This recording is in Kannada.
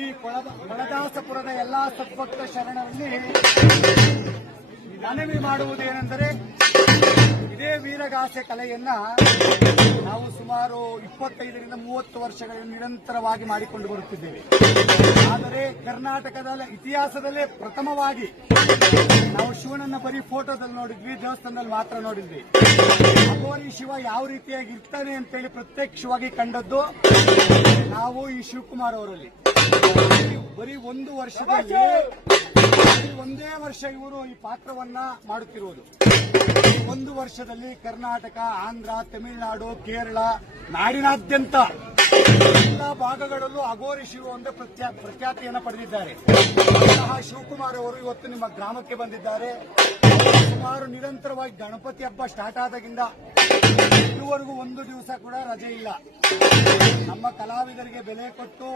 ಈ ಕೊಳದಾಸಪುರದ ಎಲ್ಲಾ ಸದ್ಭಕ್ತ ಶರಣರಲ್ಲಿ ಮನವಿ ಮಾಡುವುದೇನೆಂದರೆ, ಇದೇ ವೀರಗಾಸೆ ಕಲೆಯನ್ನ ನಾವು ಸುಮಾರು 25ರಿಂದ 30 ವರ್ಷಗಳಿಂದ ನಿರಂತರವಾಗಿ ಮಾಡಿಕೊಂಡು ಬರುತ್ತಿದ್ದೇವೆ. ಆದರೆ ಕರ್ನಾಟಕದ ಇತಿಹಾಸದಲ್ಲೇ ಪ್ರಥಮವಾಗಿ ನಾವು ಶಿವನನ್ನ ಬರೀ ಫೋಟೋದಲ್ಲಿ ನೋಡಿದ್ವಿ, ದೇವಸ್ಥಾನದಲ್ಲಿ ಮಾತ್ರ ನೋಡಿದ್ವಿ. ಅಘೋರಿ ಶಿವ ಯಾವ ರೀತಿಯಾಗಿ ಇರ್ತಾನೆ ಅಂತೇಳಿ ಪ್ರತ್ಯಕ್ಷವಾಗಿ ಕಂಡದ್ದು ನಾವು ಈ ಶಿವಕುಮಾರ್ ಅವರಲ್ಲಿ. ಬರೀ ಒಂದು ವರ್ಷದಲ್ಲಿ ಒಂದೇ ವರ್ಷ ಇವರು ಈ ಪಾತ್ರವನ್ನ ಮಾಡುತ್ತಿರುವುದು. ಒಂದು ವರ್ಷದಲ್ಲಿ ಕರ್ನಾಟಕ, ಆಂಧ್ರ, ತಮಿಳುನಾಡು, ಕೇರಳ, ನಾಡಿನಾದ್ಯಂತ ಎಲ್ಲ ಭಾಗಗಳಲ್ಲೂ ಅಘೋರಿ ಶಿವ ಒಂದು ಪ್ರಖ್ಯಾತಿಯನ್ನು ಪಡೆದಿದ್ದಾರೆ. ಅಂತಹ ಶಿವಕುಮಾರ್ ಅವರು ಇವತ್ತು ನಿಮ್ಮ ಗ್ರಾಮಕ್ಕೆ ಬಂದಿದ್ದಾರೆ. ಸುಮಾರು ನಿರಂತರವಾಗಿ ಗಣಪತಿ ಹಬ್ಬ ಸ್ಟಾರ್ಟ್ ಆದಾಗಿಂದ ಇದುವರೆಗೂ ಒಂದು ದಿವಸ ಕೂಡ ರಜೆ ಇಲ್ಲ. ನಮ್ಮ ಕಲಾವಿದರಿಗೆ ಬೆಲೆ ಕೊಟ್ಟು